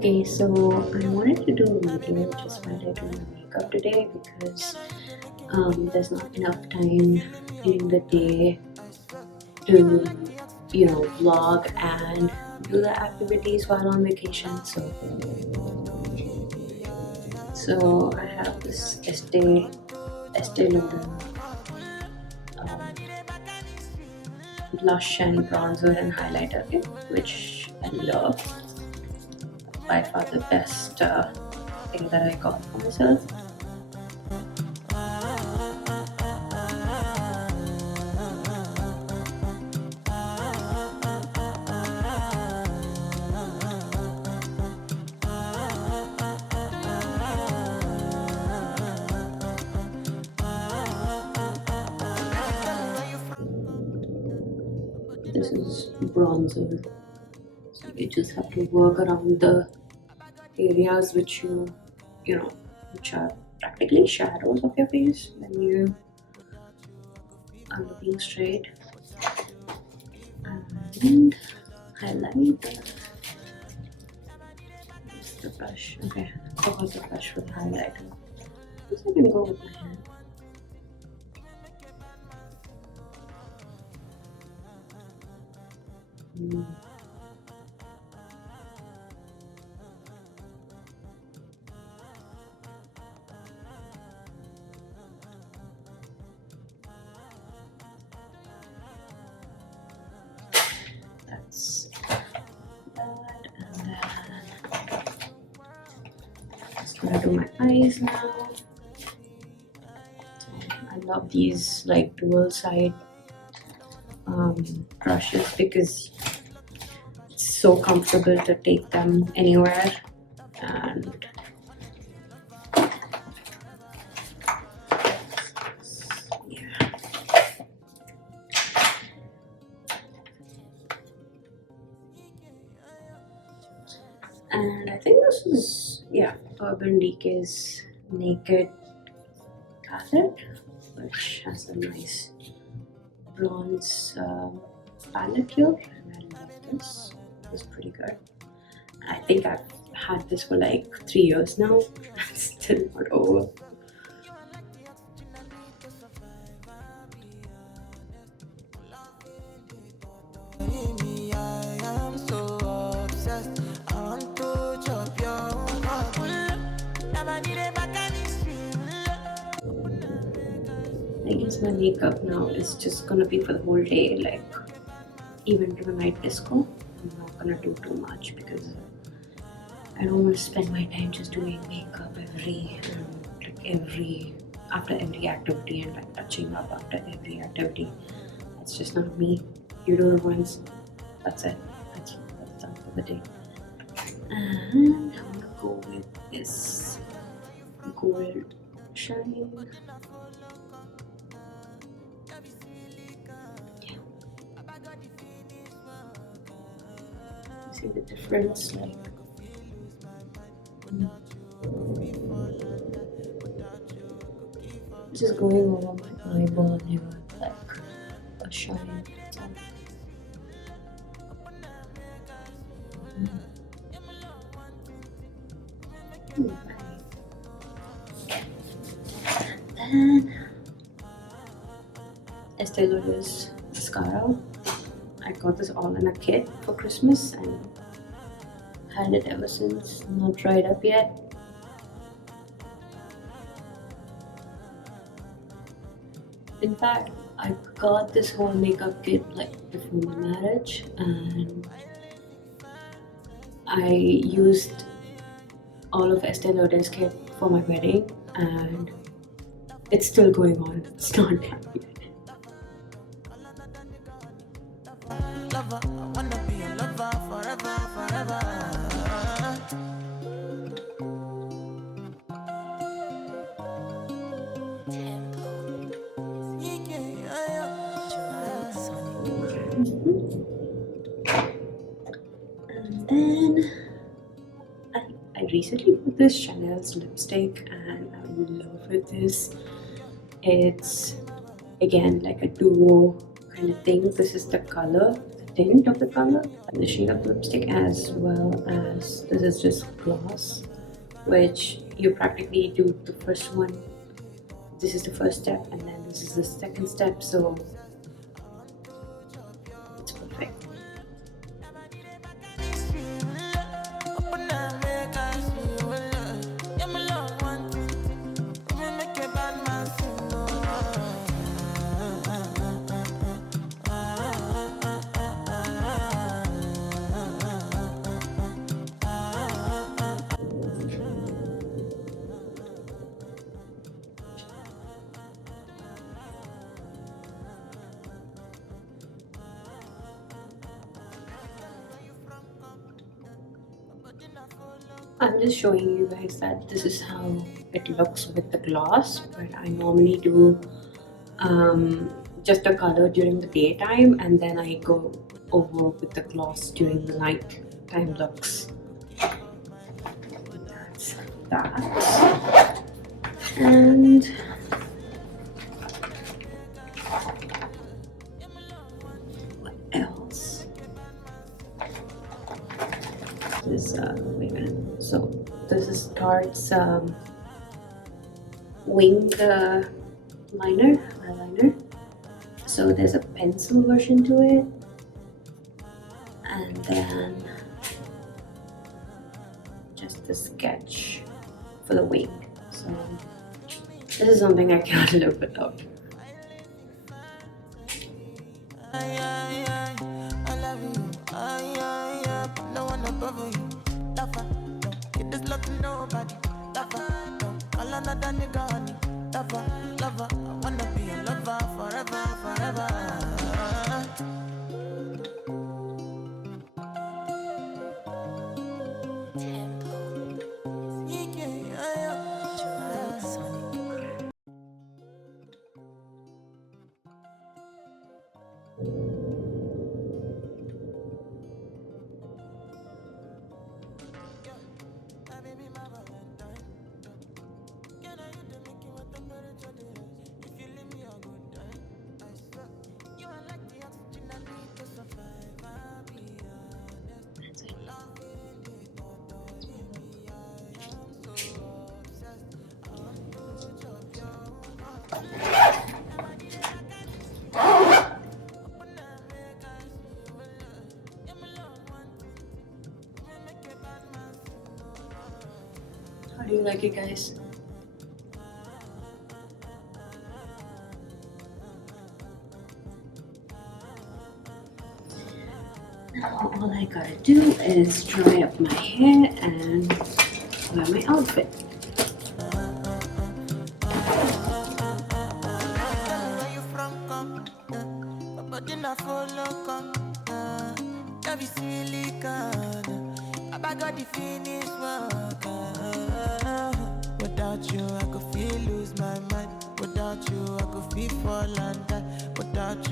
Okay, so I wanted to do a video just while I do my makeup today because there's not enough time in the day to, vlog and do the activities while on vacation. So I have this Estee Lauder blush and bronzer and highlighter kit, which I love. By far the best thing that I got for myself. This is bronzer, so you just have to work around the areas which which are practically shadows of your face when you are looking straight. And highlight. Where's the brush? Okay, I forgot the brush for the highlighter. I guess I can go with my hand. That's that, and then just gonna do my eyes now. I love these like dual side brushes because it's so comfortable to take them anywhere. And yeah, and I think this is Urban Decay's Naked palette, which has a nice bronze palette here, and I love this. It's pretty good. I think I've had this for like 3 years now. It's still not over. I guess my makeup now is just gonna be for the whole day, like even to the night disco. I'm not gonna do too much because I don't want to spend my time just doing makeup after every activity and like touching up after every activity. It's just not me. You do it once, that's it. That's done for the day. And I'm gonna go with this gold shine. See the difference, like just going over my eyeball here, like a shine. Then Estee Lauder's mascara. I got this all in a kit for Christmas and had it ever since. Not dried up yet. In fact, I got this whole makeup kit like before my marriage, and I used all of Estee Lauder's kit for my wedding, and it's still going on. It's not done yet. And then I recently put this Chanel's lipstick and I'm in love with this. It's again like a duo kind of thing. This is the color, tint of the color, the shade of the lipstick, as well as this is just gloss, which you practically do the first one. This is the first step, and then this is the second step, so it's perfect. I'm just showing you guys that this is how it looks with the gloss, but I normally do just the color during the daytime, and then I go over with the gloss during the nighttime looks. That's that. And what else? This wait a minute. So this is Tarte's wing eyeliner. So there's a pencil version to it, and then just the sketch for the wing. So this is something I can't live without. How do you like it, guys? Now all I gotta do is dry up my hair and wear my outfit. Without you, I could feel lose my mind. Without you, I could feel fall and die. Without you.